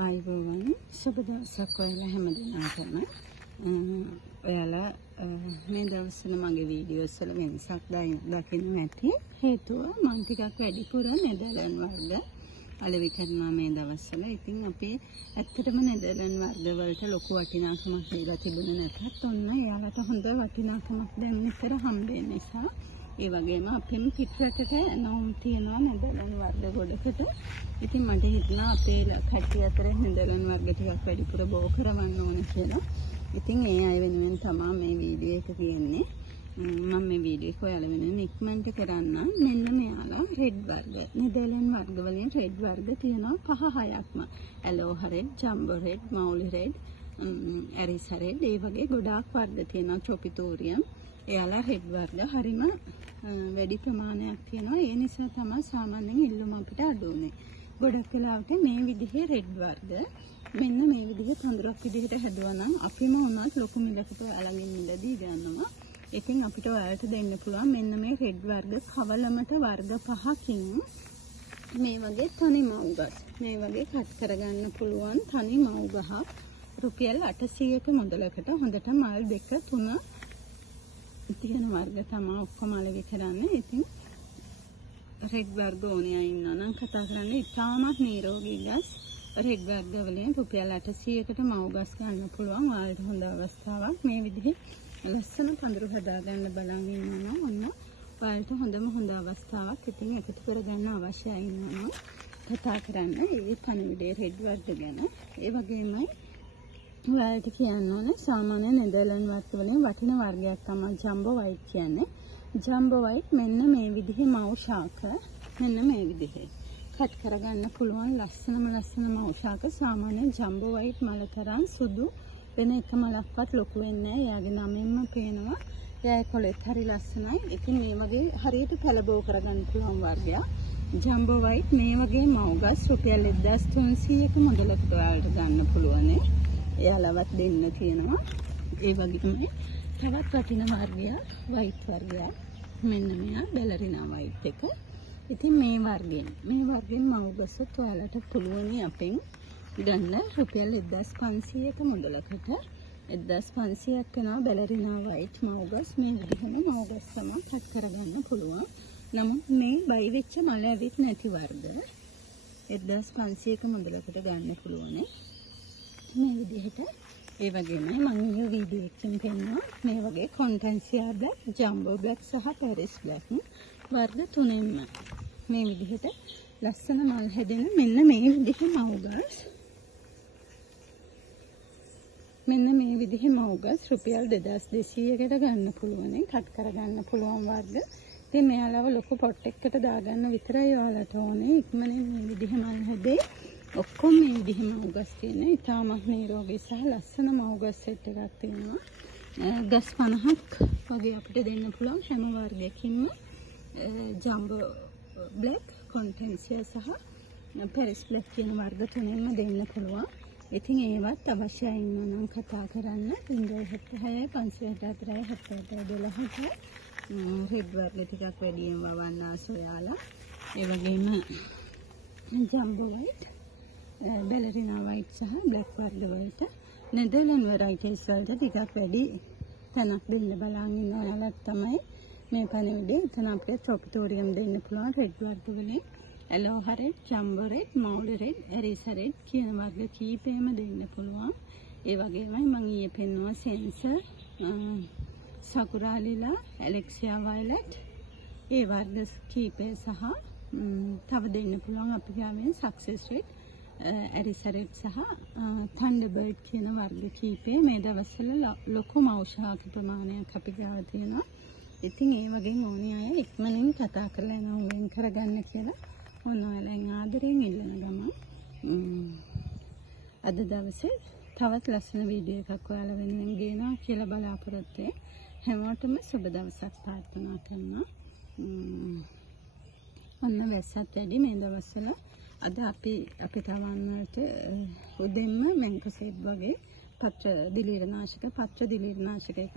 ආයුබෝවන් සුබ දවසක් ඔයාලා හැමදෙනාටම. ඔයාලා මේ දවස්වල මගේ වීඩියෝස් වල වෙනසක් දකින්න නැති හේතුව මම ටිකක් වැඩිපුර නෙදර්ලන්ඩ් වර්ග අලෙවි කරනවා මේ දවස්වල. ඉතින් අපි ඇත්තටම නෙදර්ලන්ඩ් වර්ග වලට ලොකු වටිනාකමක් දීලා තිබුණේ නැතත් ඔන්න එයාලට හොඳ වටිනාකමක් දැන් විතර හම්බෙන්න නිසා ඒ වගේම අපෙම පිටරටට නෝම් තියනවා නෙදර්ලන්ඩ් වර්ග ගොඩකට. ඉතින් මට හිතුණා අපේ කට්ටිය අතර නෙදර්ලන්ඩ් වර්ග ටිකක් වැඩිපුර බෝ කරවන්න ඕන කියලා. ඉතින් ඒ අය වෙනුවෙන් තමයි මේ වීඩියෝ එක තියෙන්නේ. මම මේ වීඩියෝ එක ඔයාලා වෙනුවෙන් ඉක්මනට කරන්න. මෙන්න මෙයාලා රෙඩ් වර්ග. නෙදර්ලන්ඩ් වර්ග වලින් රෙඩ් වර්ග තියෙනවා 5-6ක්ම. ඇලෝහා රෙඩ්, ජම්බෝ රෙඩ්, මවුලි රෙඩ්, ඇරිසා රෙඩ්, ඒ වගේ ගොඩාක් වර්ග තියෙනවා. චොපිටෝරියම්. එයාලා රෙඩ් වර්ග හරිම වැඩි ප්‍රමාණයක් තියෙනවා. ඒ නිසා තමයි සාමාන්‍යයෙන් ඉල්ලුම අපිට අඩු වෙන්නේ. ගොඩක් වෙලාවට මේ විදිහේ රෙඩ් වර්ග මෙන්න මේ විදිහේ කඳුරක් විදිහට හැදුවා නම් අපිම උනත් ලොකු මිලකට අලගින් මිලදී ගන්නවා. ඉතින් අපිට ඔයාලට දෙන්න පුළුවන් මෙන්න මේ රෙඩ් වර්ග කවලමට වර්ග 5කින් මේ වගේ තනි මව්ගස් මේ වගේ කට් කරගන්න පුළුවන් තනි මව් ගහක් රුපියල් 800ක මුදලකට හොඳට මල් 2-3 තියෙන වර්ග තමයි ඔක්කොම අලෙවි කරන්නේ. ඉතින් රෙඩ් වර්ග ඕනේ අය ඉන්නවා නම් කතා කරන්නේ ඉතාමත් නිරෝගී ගස් රෙඩ් වර්ග වලින් රුපියල් 800කට මව් ගස් ගන්න පුළුවන්. ඔයාලට හොඳ අවස්ථාවක්. මේ විදිහේ ලස්සන පඳුරු හදාගන්න බලන් ඉන්නවා නම් ඔන්න ඔයාලට හොඳ අවස්ථාවක්. ඉතින් එකතු කරගන්න අවශ්‍යයි ඉන්නවා කතා කරන්න මේ පණිවිඩයේ රෙඩ් වර්ග ගැන. ඒ වගේමයි ඔයාලට කියන්න ඕනේ සාමාන්‍ය නෙදර්ලන්ඩ් වර්ග වලින් වටින වර්ගයක් තමයි ජම්බෝ වයිට් කියන්නේ. ජම්බෝ වයිට් මෙන්න මේ විදිහේ මව් ශාක මෙන්න මේ විදිහේ කට් කරගන්න පුළුවන් ලස්සන මව් ශාක. සාමාන්‍ය ජම්බෝ වයිට් මල තරම් සුදු වෙන එක මලක්වත් ලොකු වෙන්නේ නැහැ. එයාගේ නමින්ම පේනවා. එයාගේ කොලෙත් හරි ලස්සනයි. ඉතින් මේ වගේ හරියට පැලබෝ කරගන්න පුළුවන් වර්ගයක්. ජම්බෝ වයිට් මේ වගේ මව් ගස් රුපියල් 1300ක මුදලකට ඔයාලට ගන්න පුළුවන්. එයාලවත් දෙන්න තියෙනවා. ඒ වගේම තවත් වටින වර්ගයක් වයිට් වර්ගයක්. මෙන්න මෙයා බැලරිනා වයිට් එක. ඉතින් මේ වර්ගයෙන් මව් ගසත් ඔයාලට පුළුවන් අපෙන් ගන්න රුපියල් 1500ක මුදලකට. 1500ක් වෙනවා බැලරිනා වයිට් මව් ගස්. මේ විදිහම මව් ගස් තමයි කට් කරගන්න පුළුවන්. නමුත් මේ බයි වෙච්ච මල ඇවිත් නැති වර්ග 1500ක මුදලකට ගන්න පුළුවන්. මේ විදිහට ඒ වගේමයි මම මේ වීඩියෝ එකකින් පෙන්නනවා මේ වගේ කොන්ටන්සියා බ්ලැක්, ජම්බෝ බ්ලැක් සහ පැරිස් බ්ලැක් වර්ග තුනෙන්ම මේ විදිහට ලස්සන මල් හැදෙන මෙන්න මේ විදිහේ මව්ගස්. මෙන්න මේ විදිහේ මව්ගස් රුපියල් 2200කට ගන්න පුළුවන්. කට් කරගන්න පුළුවන් වර්ග. ඉතින් මෙයාලව ලොකු පොට් එකකට දාගන්න විතරයි ඔයාලට ඕනේ. ඉක්මනින් මේ විදිහේ මල් හැදේ. ඔක්කොම මේ විදිහේ මව්ගස් තියෙන ඉතාමත් නිරෝගී සහ ලස්සන මව්ගස් සෙට් එකක් තියෙනවා. ගස් 50ක් වගේ අපිට දෙන්න පුළුවන් හැම වර්ගයකින්ම ජම්බෝ බ්ලැක්, කොන්ටෙන්සියා සහ පැරිස් බ්ලැක් කියන වර්ග තුනෙන්ම දෙන්න පුළුවන්. ඉතින් ඒවත් අවශ්‍යයි නම් කතා කරන්න 076 574 74 රෙඩ් වර්ග ටිකක් වැඩියෙන් වවන්න ආසොයාලා. ඒ වගේම ජම්බෝ වයිට්, බැලරිනා වයිට් සහ බ්ලැක් වර්ග වලට නෙදර්ලන්ඩ් වෙරයිටිස් වලට ටිකක් වැඩි තැනක් දෙන්න බලන් ඉන්න ඔයාලට තමයි මේ පණිවිඩය. එතන අපිට චොපිටෝරියම් දෙන්න පුළුවන් රෙඩ් වර්ග වලින් ඇලෝහා රෙඩ්, ජම්බෝ රෙඩ්, මවුලි රෙඩ්, ඇරිසා රෙඩ් කියන වර්ග කීපෙම දෙන්න පුළුවන්. ඒ වගේමයි මම ඊයේ පෙන්නුවා සෙන්සර්, සකුරා ලිලා, ඇලෙක්සියා වයලට් ඒ වර්ග කීපය සහ තව දෙන්න පුළුවන් අපි ගාවෙන් සක්සස් රෙඩ්, ඇරිසා රෙඩ් සහ තන්ඩර්බර්ඩ් කියන වර්ග කීපය මේ දවස්වල ලොකු මෞෂාක ප්‍රමාණයක් අපි ගාව තියෙනවා. ඉතින් ඒ වගේ ඕනේ අය ඉක්මනින් කතා කරලා එනවා වෙන් කරගන්න කියලා ඔන්න ඔයාලෙන් ආදරෙන් ඉල්ලන ගමන් අද දවසේ තවත් ලස්සන වීඩියෝ එකක් ඔයාලා වෙනුවෙන් ගේනවා කියලා බලාපොරොත්තු වෙයි. හැමෝටම සුබ දවසක් ප්‍රාර්ථනා කරනවා. ඔන්න වැස්සත් වැඩි මේ දවස්වල. අද අපි තවන් වලට උදෙන්ම මැංකසෙට් වගේ පත්‍ර දිලීරනාශක එකක්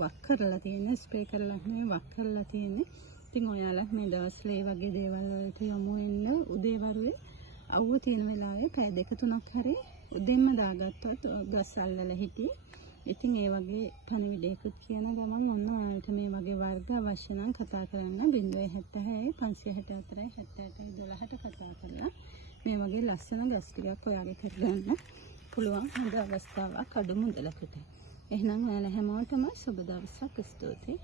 වක් කරලා තියෙන, ස්ප්‍රේ කරලා නෙවෙයි වක් කරලා තියෙන්නේ. ඉතින් ඔයාලා මේ දවස්වල මේ වගේ දේවල් වලට යොමු වෙන්න උදේ වරුවේ අවුව තියෙන වෙලාවේ පැය 2-3ක් හරි උදෙන්ම දාගත්තොත් ගස් අල්ලලා හිටියේ. ඉතින් ඒ වගේ පණිවිඩයකුත් කියන ගමන් ඔන්න ඔයාලට මේ වගේ වර්ග අවශ්‍ය නම් කතා කරන්න 076 564 78 12ට කතා කරලා මේ වගේ ලස්සන ගස් ටිකක් ඔයාගේ කරගන්න පුළුවන් හොඳ අවස්ථාවක් අඩු මුදලකට. එහෙනම් ඔයාලා හැමෝටම සුබ දවසක්. ස්තුතියි.